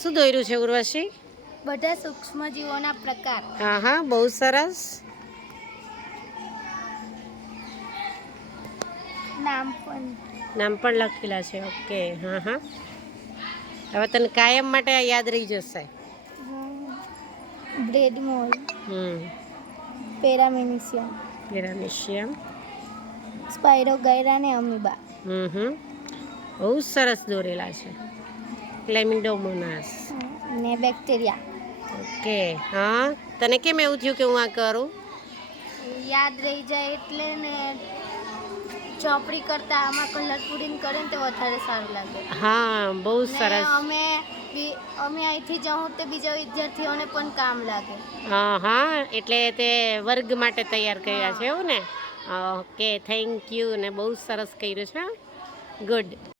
શું દોર્યું છે ઉર્વશી? બધા સૂક્ષ્મ જીવોના પ્રકાર. હા હા, બહુ સરસ. નામ પણ લખેલા છે. ઓકે, હા હા. હવે તને કાયમ માટે આ યાદ રહી જશે. બ્રેડ મોલ, પેરામિશિયમ, સ્પાયરોગાયરા ને અમીબા. બહુ સરસ દોરેલા છે. ક્લેમિડોમોનાસ ને બેક્ટેરિયા. ઓકે, હા. તને કેમ એવું થયું કે હું આ કરું? યાદ રહી જાય એટલે ને ચોપડી કરતા આમાં કલર પૂરીને કરે ને તો વધારે સારું લાગે. હા, બહુ ને સરસ. અમે અહીંથી જાઉં તે બીજા વિદ્યાર્થીઓને પણ કામ લાગે. હા, એટલે તે વર્ગ માટે તૈયાર કર્યા છે એવું ને? Okay, thank you. ને બહુ સરસ કર્યું છે. ગુડ.